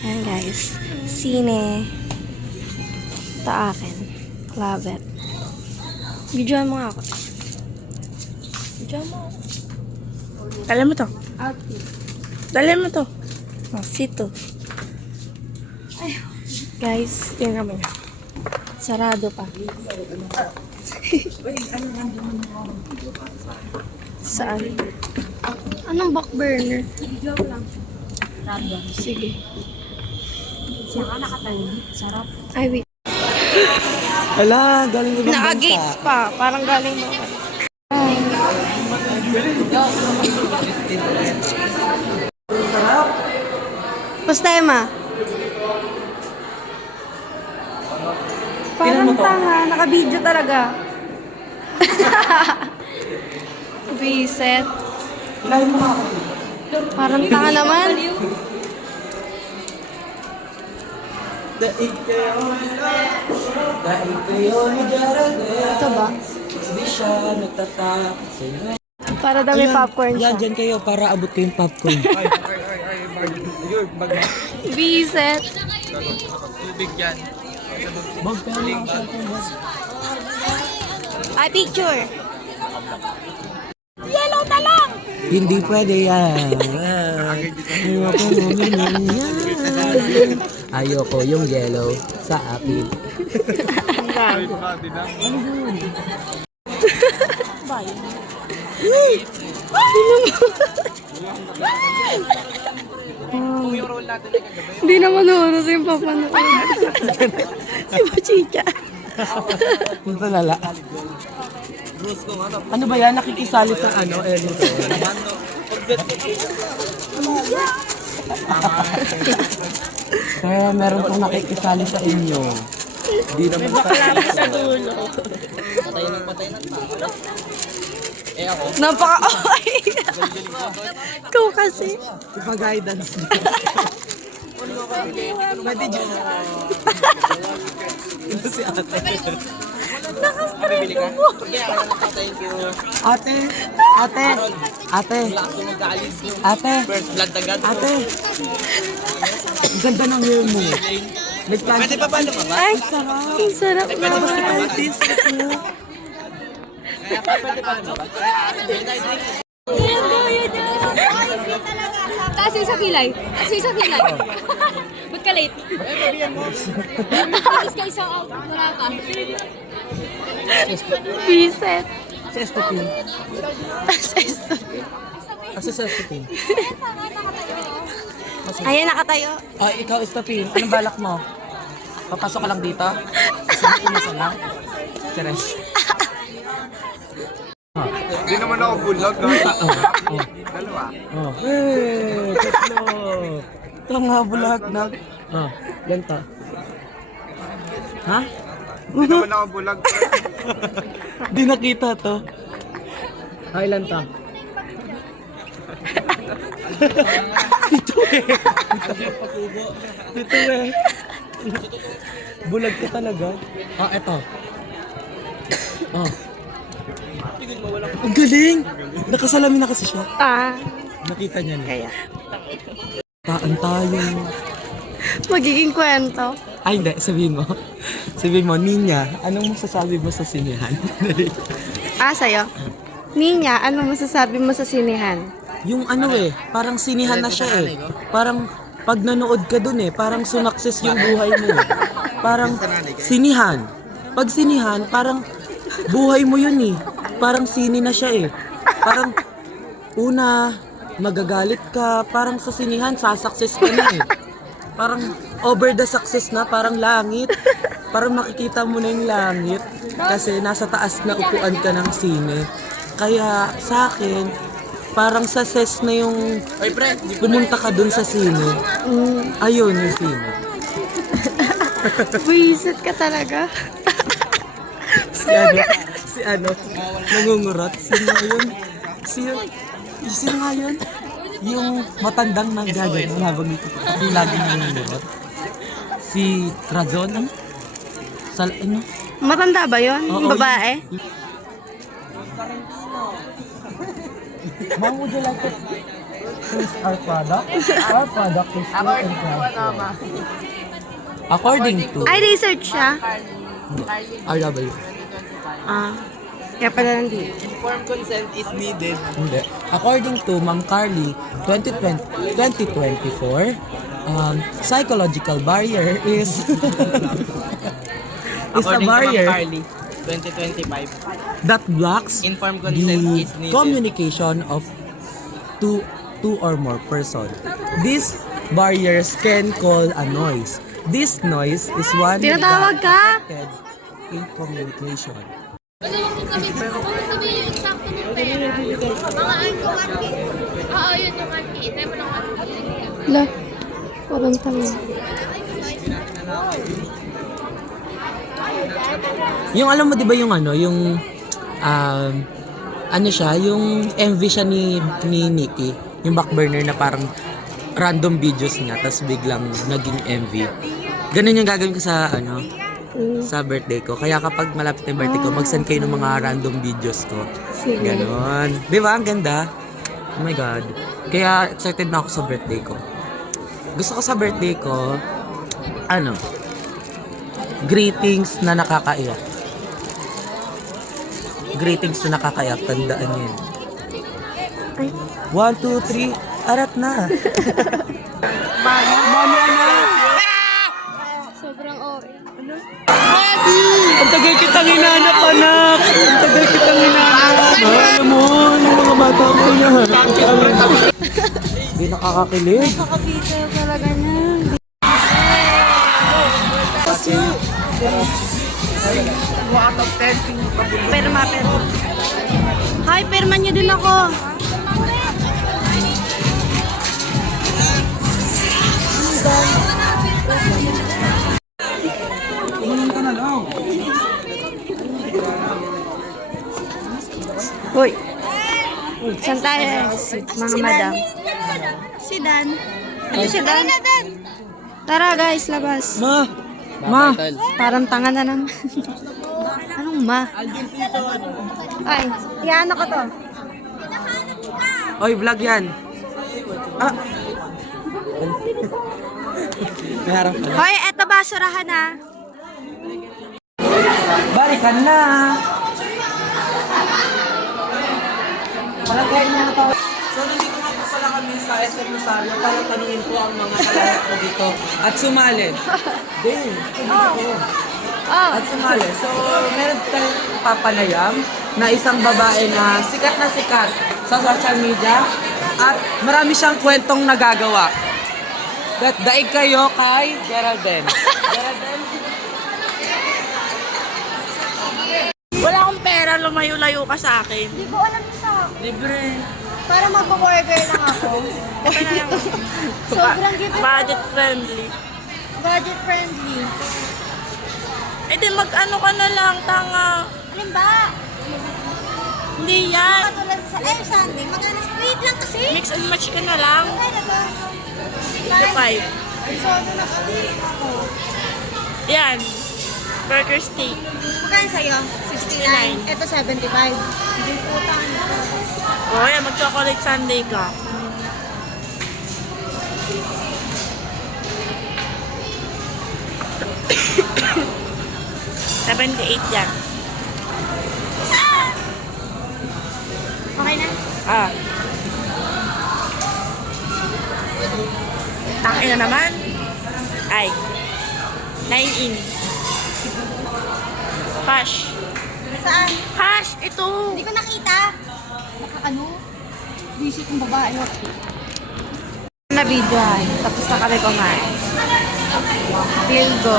Ayan guys, sine. Ito akin. Love it. Videoan mo nga ako. Videoan mo ako. Dali mo to. Outfit. Dali mo to. Oh, sito. Guys, tingnan mo. Sarado pa. Saan? Anong back burner? Joke lang. Sige. Siya ka nakatayo. Sarap. Ay, wait. Hala, galing ibang Naka-gates pa. Parang galing mo. Ay. Pastema. Parang tanga. Naka-video talaga. Reset. Ilahin mo ako. Parang tanga naman. Daig kayo ni Jarade. Ito ba? Di siya nagtatak sa'yo. Para daw may popcorn Yan, siya. dyan kayo para abot ko yung popcorn. Reset. Magpahali ako sa popcorn. Ay, picture. Yellow na lang. Hindi pwede yan. Ayoko yung yellow sa akin. Hindi naman oras yung papanood. Si Bachicha. Punta lala. Ano ba yan? Nakikisali sa ano? Kaya meron pong nakikisali sa inyo. Di naman Sa dulo. Napaka-okay. Ikaw kasi. ipa-guidance niyo. Pwede dyan. Ito si ate. Nakastress mo. Ate! Ate! Ate! Ate! Ate! Ang ganda ng hair mo. Pwede pa ba lumabas? Ay, ang sarap naman. Taas yung sa kilay. Taas yung sa kilay. Ba't ka late? Tapos ka isang out. Wala ka. Reset. Sa estopin. Asa sa estopin? Ayan, nakatayo. Ay, ikaw estopin. Anong balak mo? Papasok ka lang dito? Kasi inasa lang? Teres. Hindi naman ako bulag. Dalawa. Oh. Hey! Tatlo! Ito nga bulag na. Oh, ganito. Ha? Hindi naman ako bulag. Di nakita to. Ay, ilan to? Ito eh. Ito eh. Bulag ka talaga. Ah, eto. Oh. Ang galing! Nakasalamin na kasi siya. Ah, Nakita niya na. kaya. Taan tayo. Magiging kwento. Ay, hindi. Sabihin mo. Sabihin mo, Ninya, anong masasabi mo sa sinihan? Sa'yo. Ninya, ano masasabi mo sa sinihan? Yung ano eh, parang sinihan na siya eh. Parang pag nanood ka dun eh, parang sunakses yung buhay mo eh. Parang sinihan. Pag sinihan, parang buhay mo yun eh. Parang sini na siya eh. Parang una, magagalit ka. Parang sa sinihan, sasakses ka na eh. Parang over the success na, parang langit. Parang makikita mo na yung langit. Kasi nasa taas na upuan ka ng sine. Kaya sa akin, parang sa ses na yung pumunta ka dun sa sine. Ayun yung sine. Reset ka talaga. Si ano, nangungurot. Sino nga yun? Sino nga yun? Yung matandang nagagano habang dito. Yung laging nangungurot. Si Razon, ano? Ano? Matanda ba yun? Oo, Babae? Mom, would you like it? is our product. Our product is according to Ay, research siya. RW. Ah. Kaya pala nandito. Informed consent is needed. Hindi. According to Ma'am Carly, 2024, psychological barrier is is a According to Ma'am barrier Carly, 2025. that blocks Informed consent the is needed. communication of two or more person. These barriers can cause a noise. This noise is one Tinatawag ka? that in communication. La. Parang tanga. Yung alam mo 'di ba yung ano, yung ano siya, yung MV siya ni Nikki, yung backburner na parang random videos niya tapos biglang naging MV. Ganun yung gagawin ko sa ano, sa birthday ko. Kaya kapag malapit na yung birthday ko, mag-send kayo ng mga random videos ko. Sige. Ganon. Di ba? Ang ganda. Oh my God. Kaya excited na ako sa birthday ko. Gusto ko sa birthday ko, ano, greetings na nakakaiyak. Greetings na nakakaiyak. Tandaan niyo yun. 1, 2, 3, arat na. Mami, anak! Sobrang OA. Ang tagal kitang hinanap, anak! Ang tagal kitang hinanap! Alam mo, yung mga bata ko hinahanap ko. Hindi nakakakilig. Nakakabita talaga niya. Perma. Hi, perma niyo din ako. Hoy. Saan tayo? Mga madam. Si Dan. Ano si Dan? Tara guys, labas. Ma! Parang tanga na naman. Anong ma? Ay, iyaano ko to. Oy, vlog yan. Ah! May harap na. Hoy, eto basurahan na. Balikan na! Palagay mo na tayo. So, nandito nga po pala kami sa SM Rosario para tanungin po ang mga kalayat ko dito. At sumali. Din. Oh, At sumali. So, meron tayong papanayam na isang babae na sikat sa social media at marami siyang kwentong nagagawa. Daig kayo kay Geraldine. Geraldine? Wala akong pera, lumayo-layo ka sa akin. hindi ko alam yung sa akin. Libre. Para mag-burger lang ako. Sobrang gipit. Budget friendly. Budget friendly. Eh di mag-ano ka na lang, tanga. Alin ba? Hindi yan. Katulad sa Sunday, magkano? Wait lang kasi. Mix and match ka na lang. Kaya na ba? The 5. So, ano na kami? Yan. Burger steak. Magkano sa'yo? 69. Ito 75. Hindi putang. O yan, mag-chocolate sundae ka. $78 yan. Okay na? Ah. Tangin na naman. Ay. 9 in. Cash. Saan? Cash! Ito! Hindi ko nakita. Ano? Busy kong babae. Na video ay. Tapos na kami kumain. Play go.